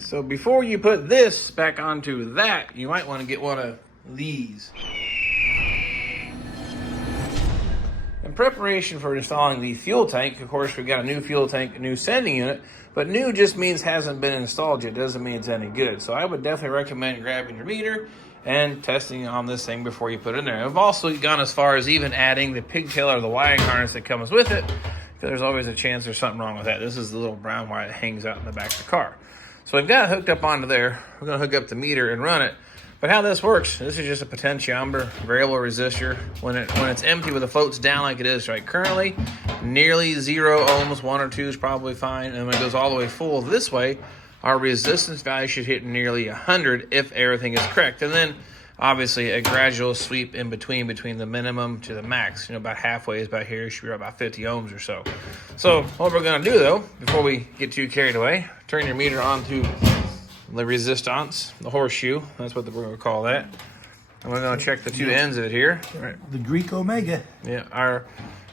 So before you put this back onto that, you might want to get one of these. In preparation for installing the fuel tank, of course, we've got a new fuel tank, a new sending unit, but new just means hasn't been installed yet, doesn't mean it's any good. So I would definitely recommend grabbing your meter and testing on this thing before you put it in there. I've also gone as far as even adding the pigtail or the wiring harness that comes with it, because there's always a chance there's something wrong with that. This is the little brown wire that hangs out in the back of the car. So we've got it hooked up onto there. We're going to hook up the meter and run it. But how this works, this is just a potentiometer, variable resistor. When it's empty, when the float's down like it is right currently, nearly 0 ohms, 1 or 2 is probably fine. And when it goes all the way full this way, our resistance value should hit nearly 100 if everything is correct. And then obviously a gradual sweep in between the minimum to the max. About halfway is about here. It should be about 50 ohms or so. So what we're going to do though, before we get too carried away, turn your meter on to the resistance, the horseshoe. That's what we're going to call that. And we're going to check the two ends of it here. Right. The Greek Omega. Yeah, our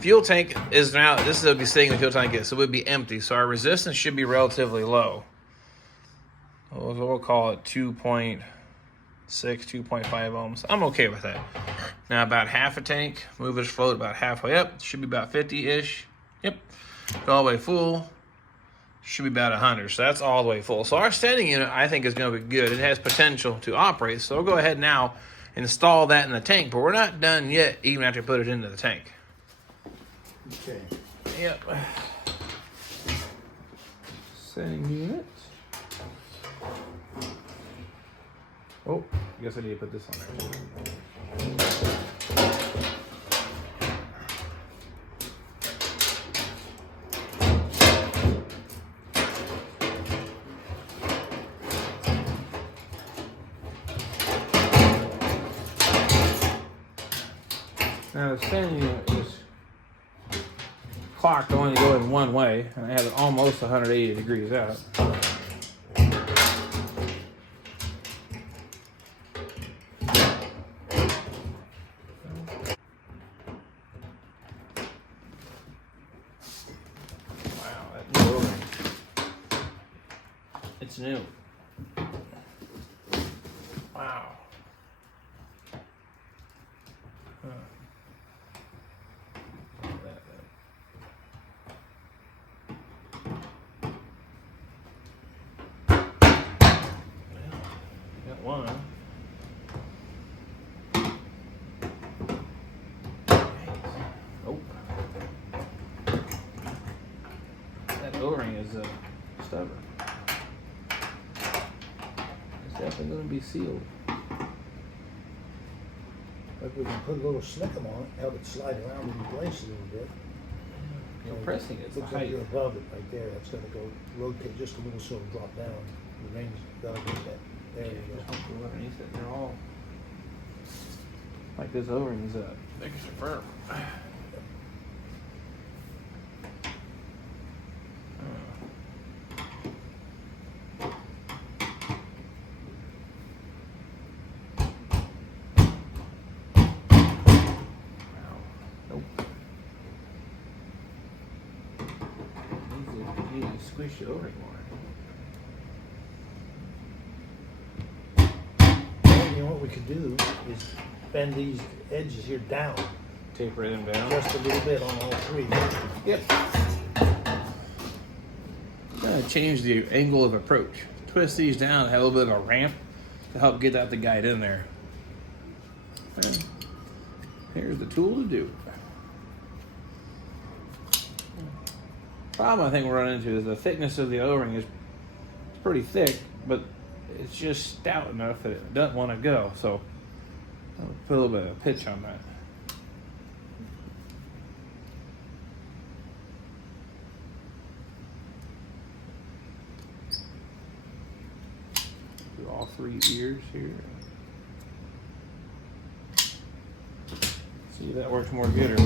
fuel tank is now, this is what we'll be saying the fuel tank is, so it would be empty. So our resistance should be relatively low. We'll call it 2.6, 2.5 ohms. I'm okay with that. Now about half a tank, move this float about halfway up. Should be about 50-ish. Yep. Go all the way full. Should be about 100. So that's all the way full. So our sending unit, I think, is going to be good. It has potential to operate. So we'll go ahead now and install that in the tank. But we're not done yet, even after we put it into the tank. Okay. Yep. Sending unit. Oh, I guess I need to put this on there. Now the sending unit is clocked only to go in one way, and I have it almost 180 degrees out. Wow, that's new. It's new. Wow. Got one. Nope. That O-ring is stubborn. It's definitely going to be sealed. If we can put a little slickum on it, help it slide around in place a little bit. Compressing it. Looks like you're above it right there. That's going to go rotate just a little so it'll drop down. The range that'll get that. There you go. Underneath it, they're all like this O-ring is extra firm. Squish the O-ring more. Well, you know what we could do is bend these edges here down. Taper them down. Just a little bit on all three. Yep. Change the angle of approach. Twist these down, have a little bit of a ramp to help get that the guide in there. And here's the tool to do. Problem I think we're running into is the thickness of the O-ring is pretty thick, but it's just stout enough that it doesn't want to go. So I'll put a little bit of pitch on that. Do all three ears here. See if that works more good or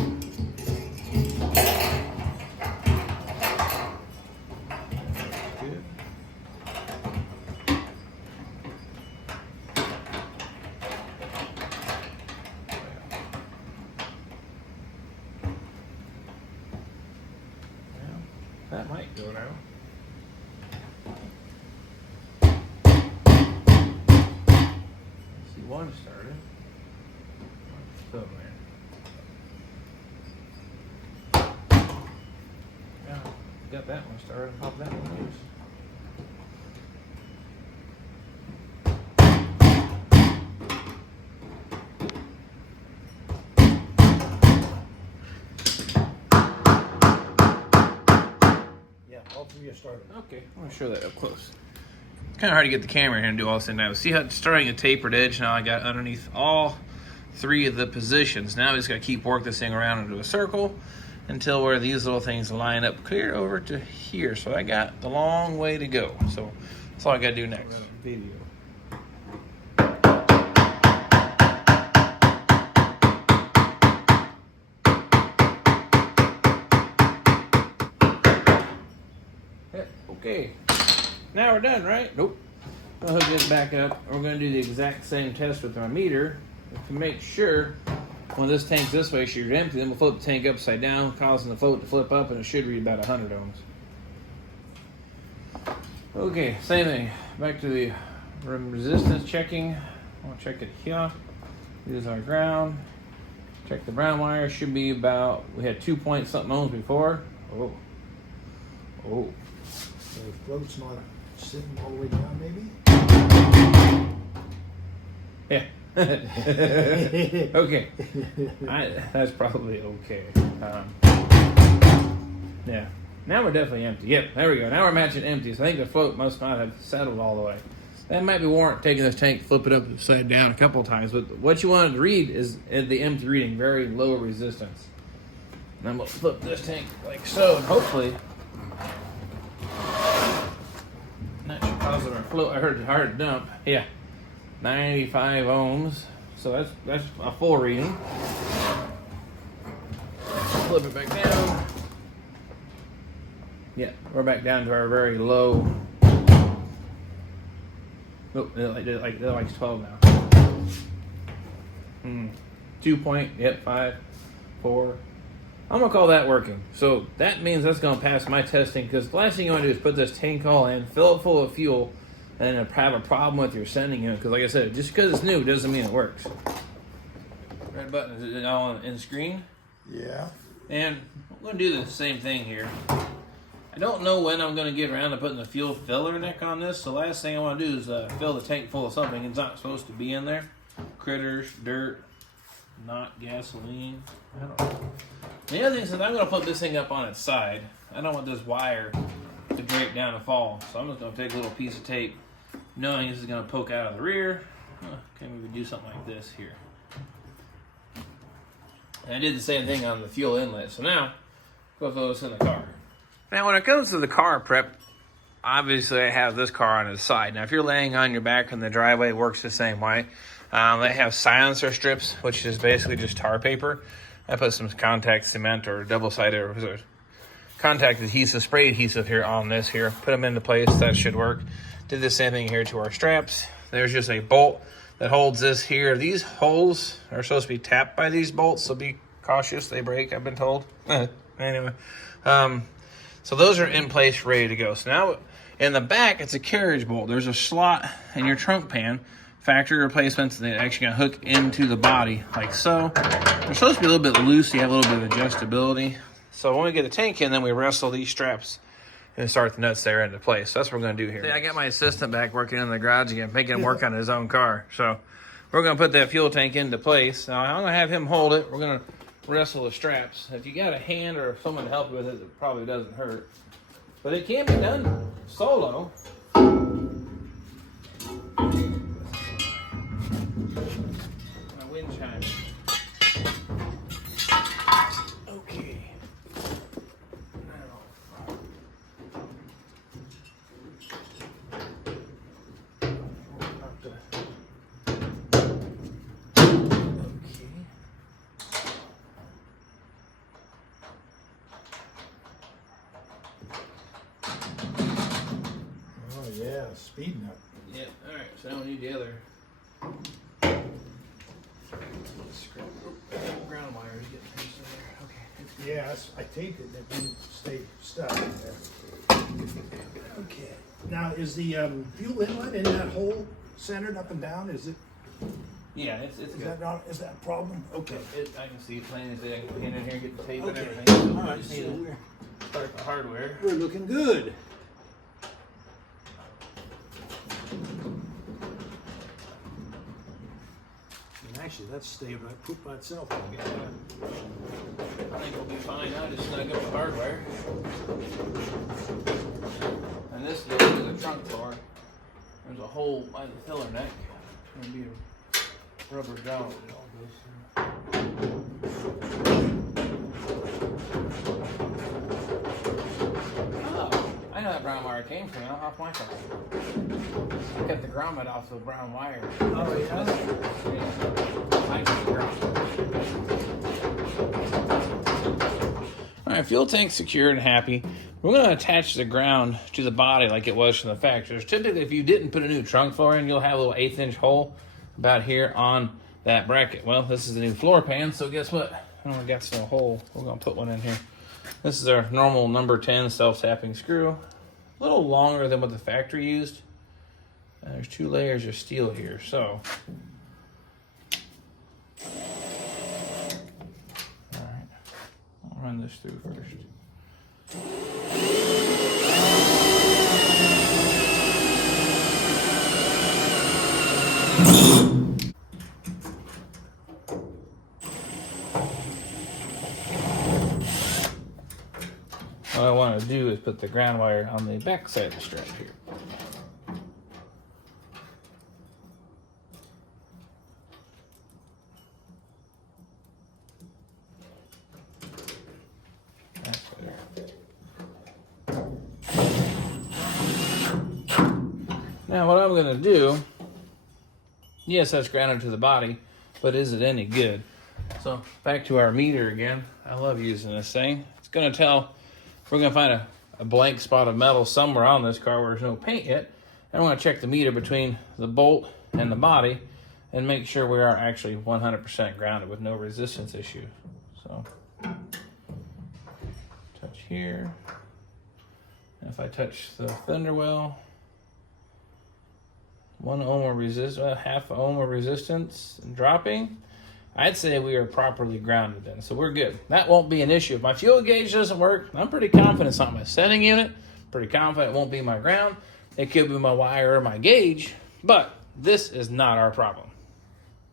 that might go now. one started. So man. Yeah, got that one started and pop that one loose. All three are started. Okay, I'm gonna show that up close. It's kind of hard to get the camera here and do all this in now. See how it's starting a tapered edge now I got underneath all three of the positions. Now I just gotta keep working this thing around into a circle until where these little things line up clear over to here. So I got the long way to go. So that's all I gotta do next. Video. Okay, now we're done, right? Nope. I'll hook this back up. We're going to do the exact same test with our meter to make sure when this tank's this way, she's empty, then we'll flip the tank upside down, causing the float to flip up, and it should read about 100 ohms. Okay, same thing. Back to the resistance checking. I'll check it here. Here's our ground. Check the brown wire. Should be about, we had 2 point something ohms before. Oh. Oh. So the float's not sitting all the way down, maybe? Yeah. Okay. That's probably okay. Yeah. Now we're definitely empty. Yep, there we go. Now we're matching empty. So I think the float must not have settled all the way. That might be warrant taking this tank, flip it upside down a couple of times. But what you want to read is the empty reading, very low resistance. And I'm going to flip this tank like so, and hopefully that should cause our float. I heard it hard dump. Yeah, 95 ohms. So that's a full reading. Flip it back down. Yeah, we're back down to our very low. Oh, it likes 12 now. 2 point. Yep, 5, 4. I'm gonna call that working. So that means that's gonna pass my testing, because the last thing you want to do is put this tank all in, fill it full of fuel, and then have a problem with your sending unit. Because like I said, just because it's new doesn't mean it works. Red button, is it all in screen? Yeah. And I'm gonna do the same thing here. I don't know when I'm gonna get around to putting the fuel filler neck on this. So last thing I want to do is fill the tank full of something it's not supposed to be in there. Critters, dirt, not gasoline. I don't know. The other thing is that I'm going to put this thing up on its side. I don't want this wire to drape down and fall. So I'm just going to take a little piece of tape, knowing this is going to poke out of the rear. Okay, maybe do something like this here. And I did the same thing on the fuel inlet. So now, go throw this in the car. Now when it comes to the car prep, obviously I have this car on its side. Now if you're laying on your back in the driveway, it works the same way. They have silencer strips, which is basically just tar paper. I put some contact cement or double-sided contact adhesive, spray adhesive here on this here. Put them into place. That should work. Did the same thing here to our straps. There's just a bolt that holds this here. These holes are supposed to be tapped by these bolts, so be cautious. They break, I've been told. Anyway. So those are in place, ready to go. So now in the back, it's a carriage bolt. There's a slot in your trunk pan. Factory replacements, they actually gonna hook into the body like so. They're supposed to be a little bit loose, so you have a little bit of adjustability. So when we get the tank in, then we wrestle these straps and start the nuts there into place. So that's what we're gonna do here. I got my assistant back working in the garage again, making him work on his own car. So we're gonna put that fuel tank into place. Now I'm gonna have him hold it. We're gonna wrestle the straps. If you got a hand or someone to help with it, it probably doesn't hurt. But it can be done solo. Wind chime. Okay. Oh yeah, speeding up. Yeah. All right. So now we need the other. Ground wire is getting pinched in there. Okay. Yes, I taped it and it didn't stay stuck in there. Okay. Now, is the fuel inlet in that hole centered up and down? Is it? Yeah, it's Is good. is that a problem? Okay. I can see it plain as day. I can get in here and get the tape and Okay. everything. So All I right. just So need to start the hardware. we're looking good. And actually, that's staying right put by itself. Yeah. I think we'll be fine now. Just snug up the hardware. And this goes to the trunk floor. There's a hole by the filler neck. It's gonna be a rubber dowel. It all goes through. Oh, I know that brown wire came from. Now off my car. I cut the grommet off the brown wire. Oh, yeah? I cut the grommet. All right, fuel tank secured and happy. We're going to attach the ground to the body like it was from the factory. Typically, if you didn't put a new trunk floor in, you'll have a little 1/8-inch hole about here on that bracket. Well, this is the new floor pan, so guess what? I don't got no hole. We're going to put one in here. This is our normal number 10 self-tapping screw. A little longer than what the factory used. There's 2 layers of steel here, so. All right, I'll run this through first. What I want to do is put the ground wire on the back side of the strap here. That's better. Now what I'm going to do, yes, that's grounded to the body, but is it any good? So back to our meter again. I love using this thing. It's going to tell, we're going to find a blank spot of metal somewhere on this car where there's no paint yet. And I want to check the meter between the bolt and the body and make sure we are actually 100% grounded with no resistance issue. So touch here. And if I touch the fender well, 1 ohm of resistance, half ohm of resistance and dropping, I'd say we are properly grounded then, so we're good. That won't be an issue. If my fuel gauge doesn't work, I'm pretty confident it's not my sending unit. Pretty confident it won't be my ground. It could be my wire or my gauge, but this is not our problem.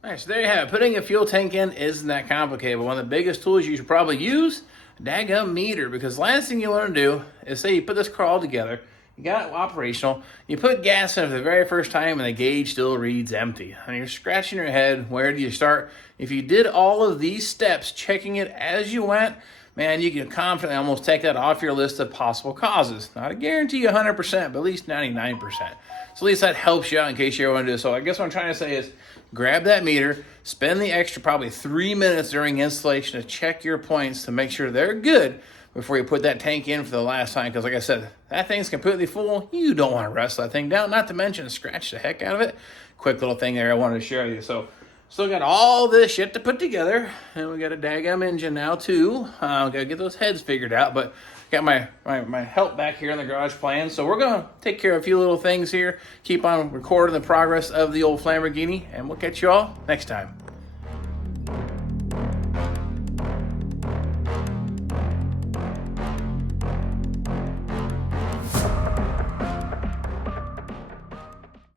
All right, so there you have it. Putting a fuel tank in isn't that complicated, but one of the biggest tools you should probably use, a daggum meter, because last thing you want to do is say you put this car all together, you got it operational, you put gas in it for the very first time and the gauge still reads empty. And you're scratching your head, where do you start? If you did all of these steps, checking it as you went, man, you can confidently almost take that off your list of possible causes. Not a guarantee 100%, but at least 99%. So at least that helps you out in case you ever want to do it. So I guess what I'm trying to say is grab that meter, spend the extra probably 3 minutes during installation to check your points to make sure they're good before you put that tank in for the last time. Because like I said, that thing's completely full. You don't want to wrestle that thing down, not to mention scratch the heck out of it. Quick little thing there I wanted to share with you. So still got all this shit to put together, and we got a daggum engine now too. Gotta get those heads figured out, but got my help back here in the garage plan. So we're gonna take care of a few little things here, keep on recording the progress of the old Lamborghini, and we'll catch you all next time.